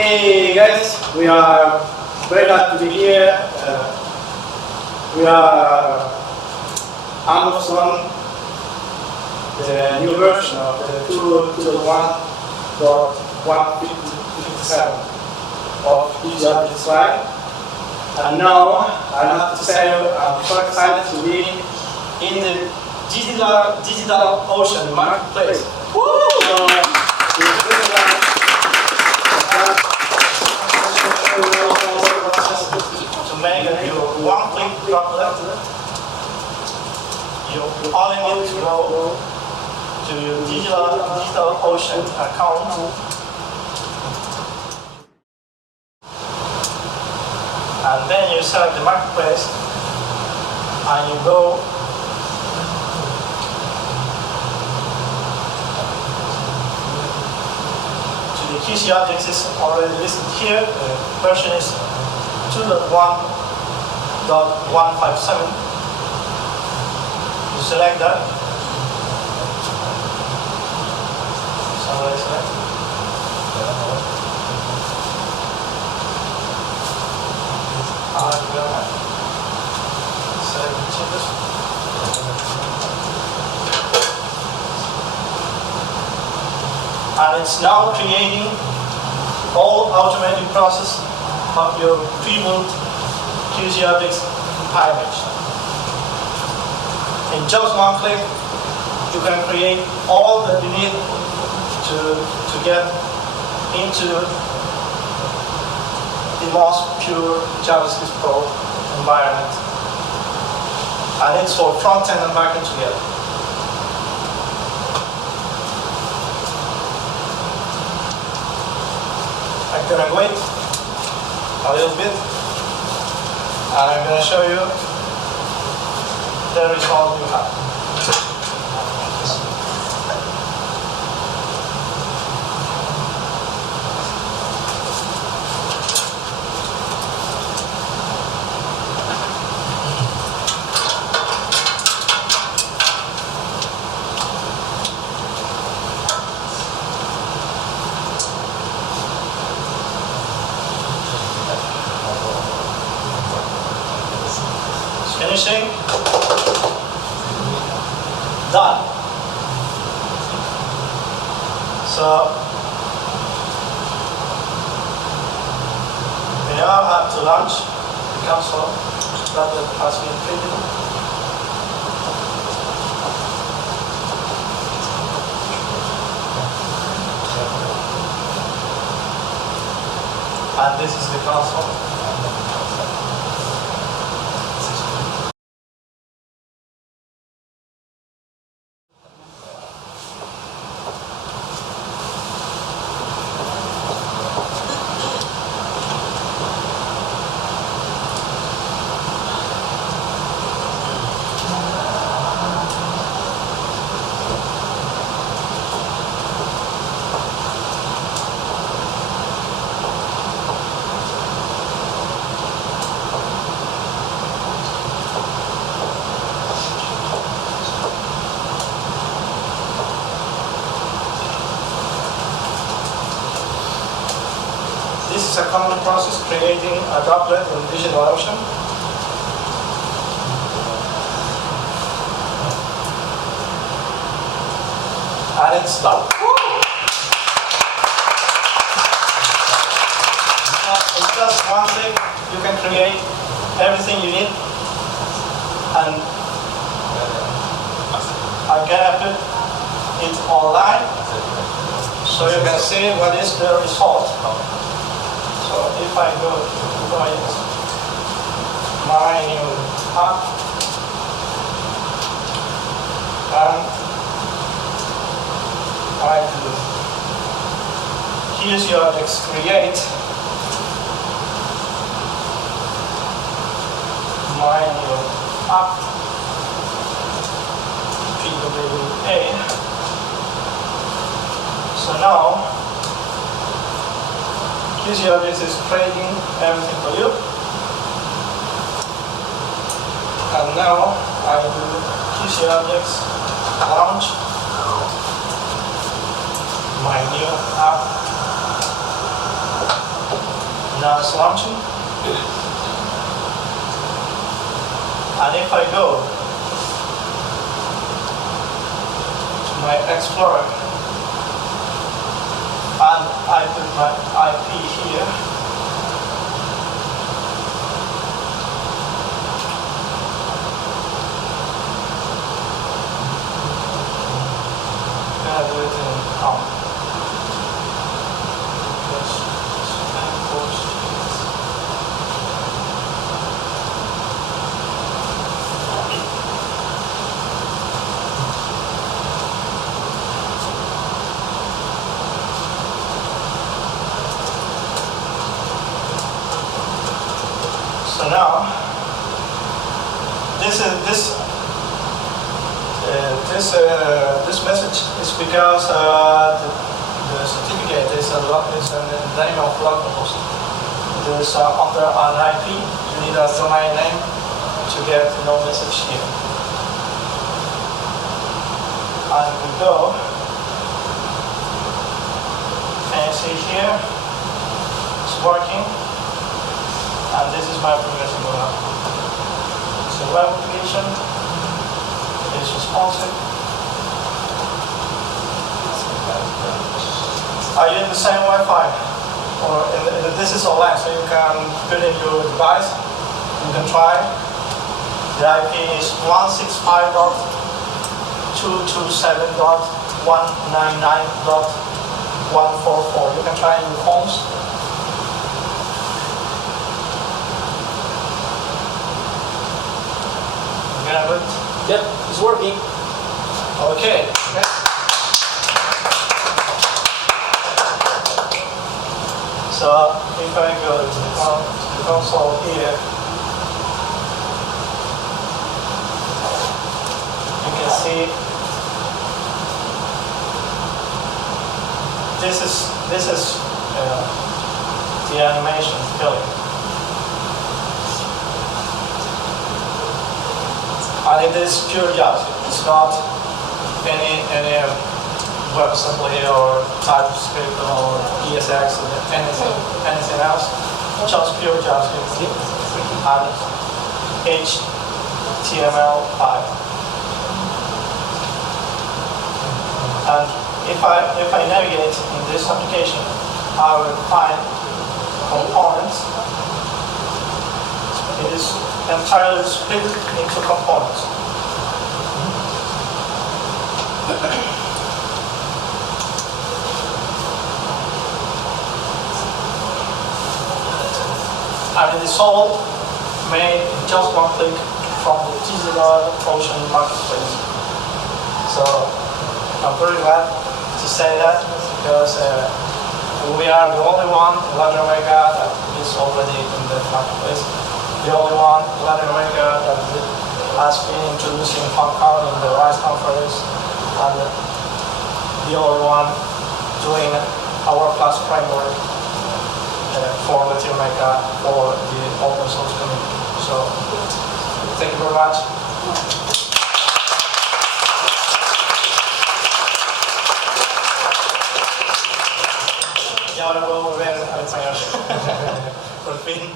Hey guys, we are very glad to be here. We are almost on the new version of the 2.1.157 of QCObjects. And now I have to say I'm so excited to be in the DigitalOcean Marketplace. Woo! To make a one-click droplet, you only need to go to your DigitalOcean account and then you select the marketplace and you go to the QCObjects is already listed here. The version is 2.1.157. You select that. Somebody select. Select the cheapest. And it's now creating all automatic process of your pre-built QCObjects image. In just one click, you can create all that you need to get into the most pure JavaScript Pro environment. And it's for front-end and back-end together. I'm going to wait a little bit and I'm going to show you the result you have. Finishing. Done. So we now have to launch the console that has been created. And this is the console. This is a common process creating a droplet in DigitalOcean. And it's done. In just one click, you can create everything you need. And I'm gonna put it online so you can see what is the result. So if I go to my new app and I do QCObjects create my new app PWA. So now QCObjects is creating everything for you. And now I do QCObjects launch my new app. Now it's launching. And if I go to my Explorer and I put my IP here, I'm gonna do it in COM. So now, this message is because the certificate is a name of localhost. It is under an IP. You need a domain name to get no message here. And we go, and you see here, it's working. And this is my application going on. So web application is responsive. Are you in the same Wi-Fi? Or this is online, so you can put in your device. You can try. The IP is 165.227.199.144. You can try in your phones. Yep, it's working. Okay. So if I go to the console here, you can see this is the animation filling. And it is pure JavaScript. It's not any WebAssembly or TypeScript or ESX or anything else. Just pure JavaScript and HTML5. And if I navigate in this application, I will find components. It is entirely split into components. And it is all made in just one click from the DigitalOcean Marketplace. So I'm very glad to say that because we are the only one in Latin America that is already in the marketplace. The only one in Latin America that has been introducing Funcon in the RISE conference, and the only one doing our class framework for Latin America for the open source community. So, thank you very much. Y ahora puedo volver a enseñar. Por fin.